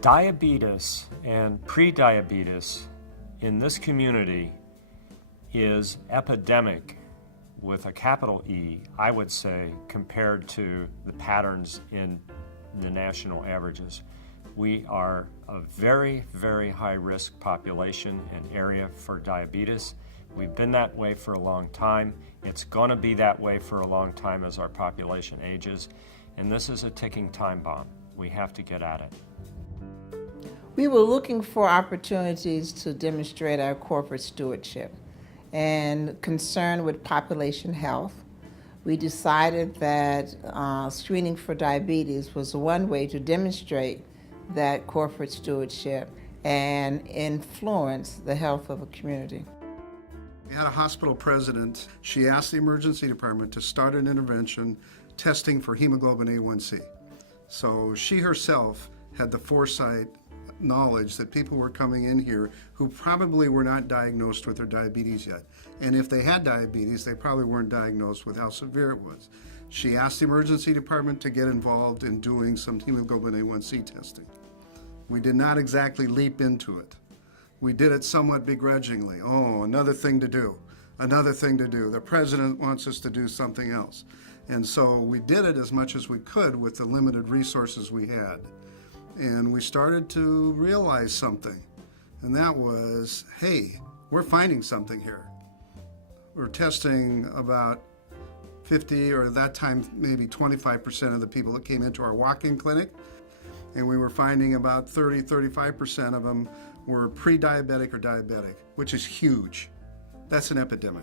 Diabetes and prediabetes in this community is epidemic with a capital E, I would say, compared to the patterns in the national averages. We are a very, very high-risk population and area for diabetes. We've been that way for a long time. It's going to be that way for a long time as our population ages. And this is a ticking time bomb. We have to get at it. We were looking for opportunities to demonstrate our corporate stewardship and concern with population health. We decided that screening for diabetes was one way to demonstrate that corporate stewardship and influence the health of a community. We had a hospital president. She asked the emergency department to start an intervention testing for hemoglobin A1C. So she herself had the foresight, knowledge that people were coming in here who probably were not diagnosed with their diabetes yet. And if they had diabetes, they probably weren't diagnosed with how severe it was. She asked the emergency department to get involved in doing some hemoglobin A1C testing. We did not exactly leap into it. We did it somewhat begrudgingly. Oh, another thing to do, another thing to do. The president wants us to do something else. And so we did it as much as we could with the limited resources we had. And we started to realize something, and that was, hey, we're finding something here. We're testing about 50, or at that time, maybe 25% of the people that came into our walk-in clinic, and we were finding about 35% of them were pre-diabetic or diabetic, which is huge. That's an epidemic.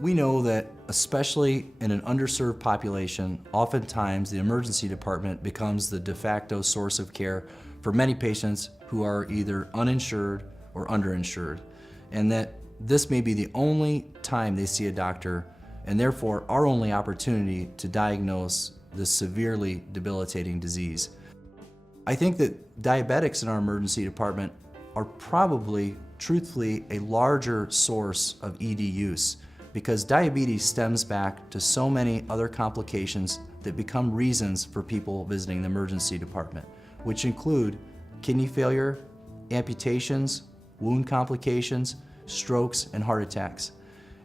We know that, especially in an underserved population, oftentimes the emergency department becomes the de facto source of care for many patients who are either uninsured or underinsured, and that this may be the only time they see a doctor, and therefore our only opportunity to diagnose this severely debilitating disease. I think that diabetics in our emergency department are probably, truthfully, a larger source of ED use, because diabetes stems back to so many other complications that become reasons for people visiting the emergency department, which include kidney failure, amputations, wound complications, strokes, and heart attacks.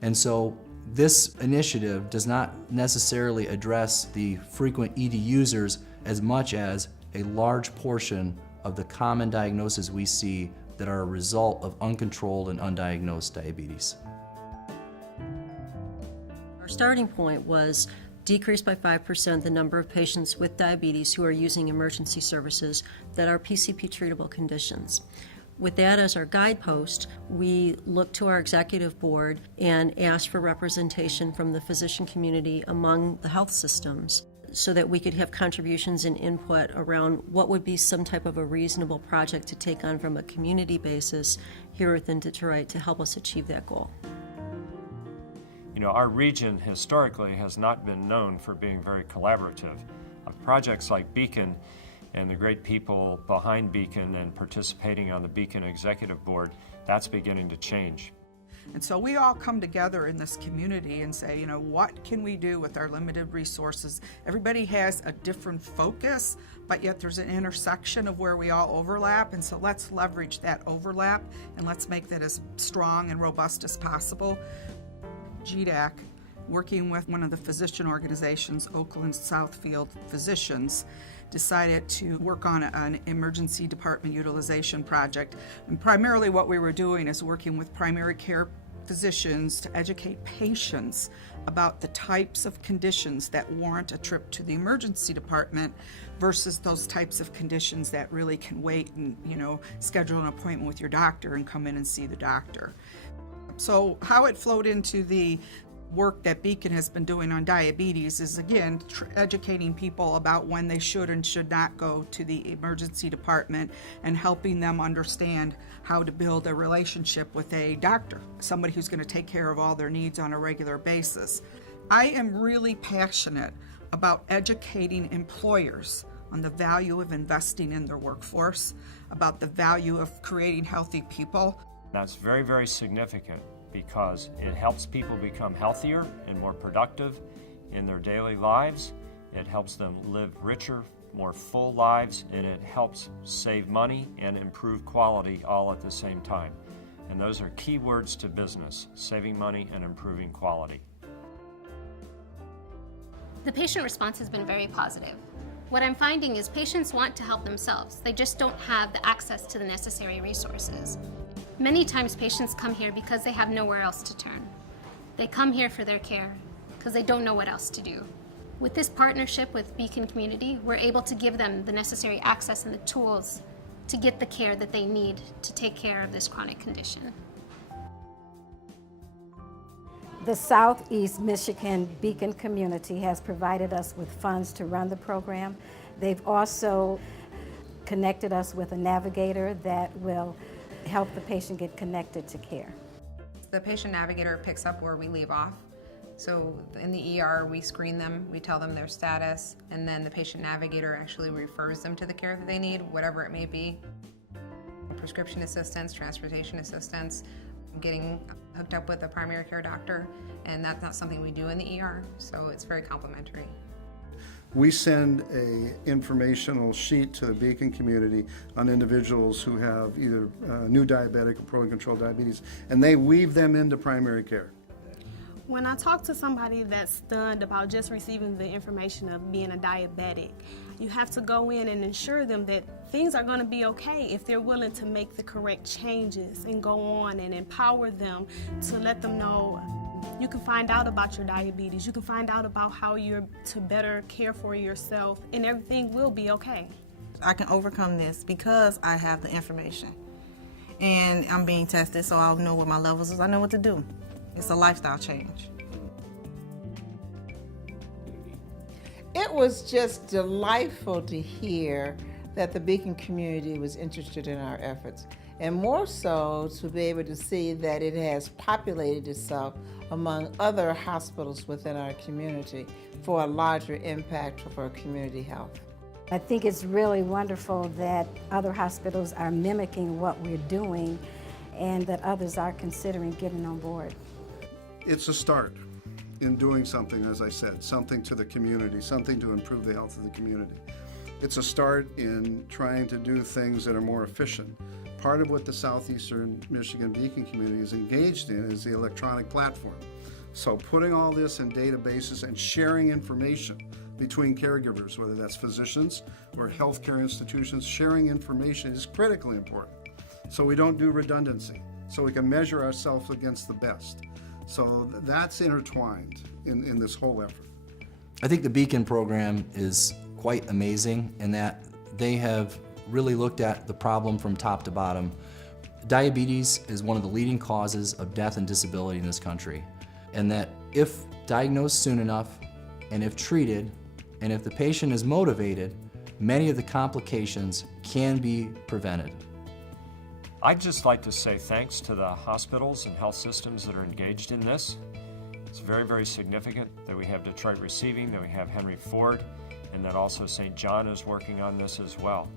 And so this initiative does not necessarily address the frequent ED users as much as a large portion of the common diagnoses we see that are a result of uncontrolled and undiagnosed diabetes. Our starting point was decrease by 5% the number of patients with diabetes who are using emergency services that are PCP treatable conditions. With that as our guidepost, we looked to our executive board and asked for representation from the physician community among the health systems so that we could have contributions and input around what would be some type of a reasonable project to take on from a community basis here within Detroit to help us achieve that goal. You know, our region historically has not been known for being very collaborative. Projects like Beacon and the great people behind Beacon and participating on the Beacon Executive Board, that's beginning to change. And so we all come together in this community and say, you know, what can we do with our limited resources? Everybody has a different focus, but yet there's an intersection of where we all overlap, and so let's leverage that overlap and let's make that as strong and robust as possible. GDAC, working with one of the physician organizations, Oakland Southfield Physicians, decided to work on an emergency department utilization project. And primarily what we were doing is working with primary care physicians to educate patients about the types of conditions that warrant a trip to the emergency department versus those types of conditions that really can wait and, you know, schedule an appointment with your doctor and come in and see the doctor. So how it flowed into the work that Beacon has been doing on diabetes is, again, educating people about when they should and should not go to the emergency department and helping them understand how to build a relationship with a doctor, somebody who's going to take care of all their needs on a regular basis. I am really passionate about educating employers on the value of investing in their workforce, about the value of creating healthy people. That's very, very significant because it helps people become healthier and more productive in their daily lives. it helps them live richer, more full lives, and it helps save money and improve quality all at the same time. And those are key words to business: saving money and improving quality. The patient response has been very positive. What I'm finding is patients want to help themselves. They just don't have the access to the necessary resources. Many times patients come here because they have nowhere else to turn. They come here for their care because they don't know what else to do. With this partnership with Beacon Community, we're able to give them the necessary access and the tools to get the care that they need to take care of this chronic condition. The Southeast Michigan Beacon Community has provided us with funds to run the program. They've also connected us with a navigator that will help the patient get connected to care. The patient navigator picks up where we leave off. So in the ER, we screen them, we tell them their status, and then the patient navigator actually refers them to the care that they need, whatever it may be. Prescription assistance, transportation assistance, getting hooked up with a primary care doctor, and that's not something we do in the ER, so it's very complimentary. We send a informational sheet to the Beacon community on individuals who have either new diabetic or poorly controlled diabetes, and they weave them into primary care. When I talk to somebody that's stunned about just receiving the information of being a diabetic, you have to go in and ensure them that things are going to be okay if they're willing to make the correct changes and go on and empower them to let them know you can find out about your diabetes, you can find out about how you're to better care for yourself, and everything will be okay. I can overcome this because I have the information and I'm being tested, so I'll know what my levels is. I know what to do. It's a lifestyle change. It was just delightful to hear that the Beacon community was interested in our efforts, and more so to be able to see that it has populated itself among other hospitals within our community for a larger impact for community health. I think it's really wonderful that other hospitals are mimicking what we're doing and that others are considering getting on board. It's a start in doing something, as I said, something to the community, something to improve the health of the community. It's a start in trying to do things that are more efficient. Part of what the Southeastern Michigan Beacon community is engaged in is the electronic platform. So putting all this in databases and sharing information between caregivers, whether that's physicians or healthcare institutions, sharing information is critically important. So we don't do redundancy, so we can measure ourselves against the best. So that's intertwined in this whole effort. I think the Beacon program is quite amazing in that they have really looked at the problem from top to bottom. Diabetes is one of the leading causes of death and disability in this country, and that if diagnosed soon enough, and if treated, and if the patient is motivated, many of the complications can be prevented. I'd just like to say thanks to the hospitals and health systems that are engaged in this. It's very, very significant that we have Detroit Receiving, that we have Henry Ford, and that also St. John is working on this as well.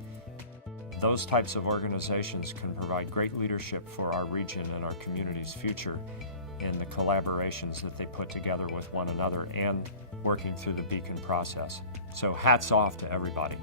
Those types of organizations can provide great leadership for our region and our community's future in the collaborations that they put together with one another and working through the Beacon process. So hats off to everybody.